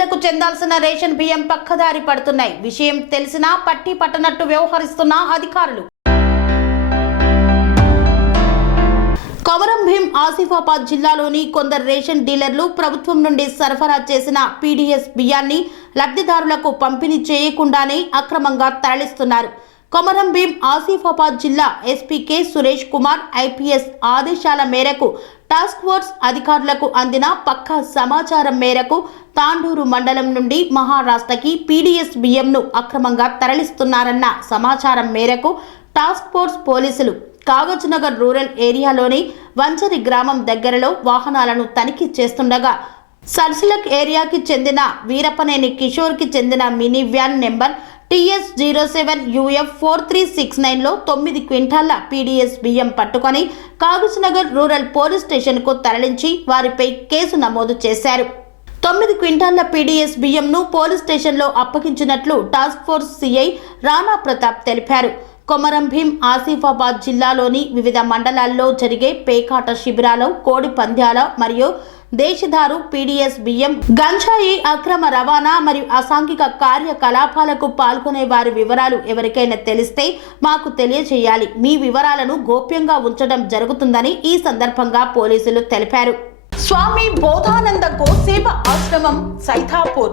చెందాల్సిన రేషన్ బియ్యం పక్కదారి పడుతున్నాయి. విషయం తెలిసినా పట్టి పట్టనట్టు వ్యవహరిస్తున్న అధికారులు. కొమరం భీం ఆసిఫాబాద్ జిల్లాలోని కొందరు రేషన్ డీలర్లు ప్రభుత్వం నుండి సరఫరా చేసిన పీడీఎస్ బియ్యాన్ని లబ్ధిదారులకు పంపిణీ చేయకుండానే అక్రమంగా తరలిస్తున్నారు. కొమరం భీం ఆసిఫాబాద్ జిల్లా SP K Suresh Kumar IPS ఆదేశాల మేరకు టాస్క్ ఫోర్స్ అధికారులకు అందిన పక్కా సమాచారం మేరకు తాండూరు మండలం నుండి మహారాష్ట్రకి పీడీఎస్ బియ్యంను అక్రమంగా తరలిస్తున్నారన్న సమాచారం మేరకు టాస్క్ ఫోర్స్ పోలీసులు కాగజ్నగర్ రూరల్ ఏరియాలోని వంచరి గ్రామం దగ్గరలో వాహనాలను తనిఖీ చేస్తుండగా సర్సిలక్ ఏరియాకి చెందిన వీరపనేని కిషోర్కి చెందిన mini van number TS zero seven UF four three six నైన్లో తొమ్మిది క్వింటాళ్ళ పీడీఎస్ బియ్యం పట్టుకొని కాగజ్నగర్ రూరల్ పోలీస్ స్టేషన్కు తరలించి వారిపై కేసు నమోదు చేశారు. తొమ్మిది క్వింటాళ్ళ పీడీఎస్ బియ్యంను పోలీస్ స్టేషన్లో అప్పగించినట్లు task force CI Rana Pratap తెలిపారు. కొమరం భీం ఆసిఫాబాద్ జిల్లాలోని వివిధ మండలాల్లో జరిగే పేకాట శిబిరాలు కోడి పంద్యాల మరియు దేశదారు పీడీఎస్ బియ్యం గంజాయి అక్రమ రవాణా మరియు అసాంఘిక కార్యకలాపాలకు పాల్గొనే వారి వివరాలు ఎవరికైనా తెలిస్తే మాకు తెలియజేయాలి. మీ వివరాలను గోప్యంగా ఉంచడం జరుగుతుందని ఈ సందర్భంగా పోలీసులు తెలిపారు. స్వామి బోధానంద గోసేవ ఆశ్రమం సైథాపూర్